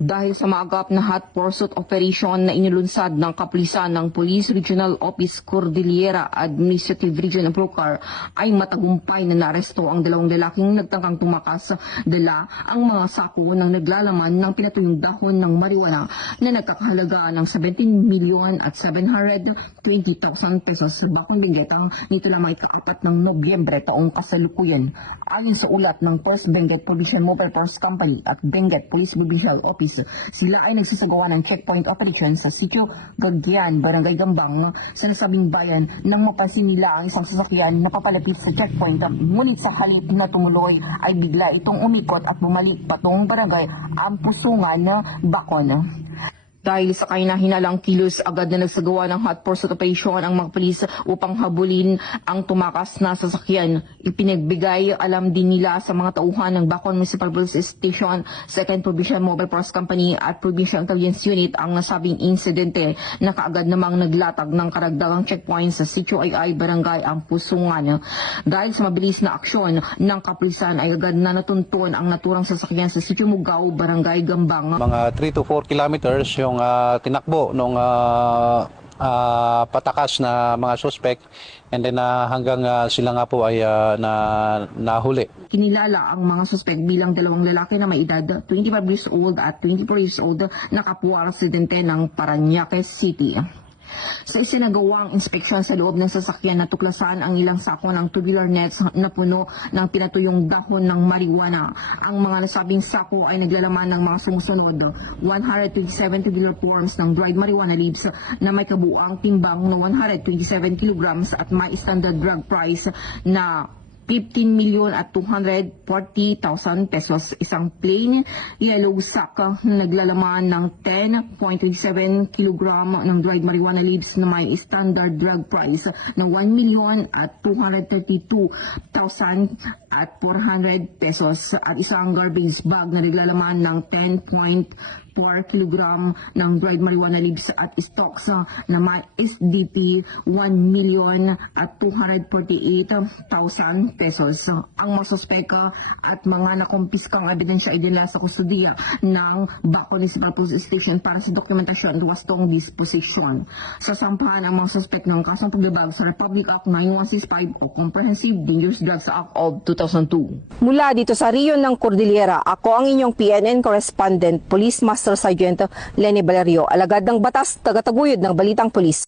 Dahil sa maagap na hot pursuit operation na inilunsad ng kapulisan ng Police Regional Office Cordillera Administrative Region of Bulacan ay matagumpay na naaresto ang dalawang lalaking nagtangkang tumakas, dala ang mga sako ng naglalaman ng pinatuyong dahon ng marijuana na nagkakahalaga ng 17,720,000 pesos. Bakong Benguetang nito lamang ika-4 ng Nobyembre taong kasalukuyan. Ayon sa ulat ng First Benguet Provincial Mobile Force Company at Benguet Police Provincial Office, sila ay nagsasagawa ng checkpoint operation sa sitio Gordian, Barangay Gambang, sa nasabing bayan nang mapansin nila ang isang sasakyan na papalapit sa checkpoint. Ngunit sa halip na tumuloy ay bigla itong umikot at bumalik patong barangay Ampusungan, Bacon. Dahil sa kahina-hinalang kilos, agad na nagsagawa ng hot pursuit operation ang mga pulis upang habulin ang tumakas na sasakyan. Ipinagbigay alam din nila sa mga tauhan ng Bacon Municipal Police Station, 2nd Provincial Mobile Force Company at Provincial Intelligence Unit ang nasabing insidente na kaagad namang naglatag ng karagdagang checkpoint sa Sitio Ay Barangay Ampusungan. Dahil sa mabilis na aksyon ng kapulisan ay agad na natuntun ang naturang sasakyan sa Sitio Mugaw, Barangay Gambang. Mga 3 to 4 kilometers yung tinakbo nung patakas na mga suspect, and then hanggang sila nga po ay nahuli. Kinilala ang mga suspect bilang dalawang lalaki na may edad 25 years old at 24 years old na kapwa residente ng Parañaque City. Sa isinagawang inspeksyon sa loob ng sasakyan, natuklasan ang ilang sako ng tubular nets na puno ng pinatuyong dahon ng marijuana. Ang mga nasabing sako ay naglalaman ng mga sumusunod: 127 tubular forms ng dried marijuana leaves na may kabuang timbang na 127 kilograms at may standard drug price na 15,240,000 pesos. Isang plain yellow sack na naglalaman ng 10.27 kilogram ng dried marijuana leaves na may standard drug price na 1,232,400 pesos at isang garbage bag na naglalaman ng 10.4 kilogram ng dried marijuana leaves at stocks na may SDP 1,248,000 pesos. Ang mga suspeka at mga nakumpiskang ebidensya ay dinala sa kustudiya ng Bacon Municipal Police Station para sa dokumentasyon at wastong disposition. Sasampahan ang mga suspek ng kasong paglabag sa Republic Act 9165 o Comprehensive Dangerous Drugs Act of 2002. Mula dito sa Riyon ng Cordillera, ako ang inyong PNN correspondent, Police Master Sergeant Lenny Valerio, alagad ng batas, tagataguyod ng Balitang Pulis.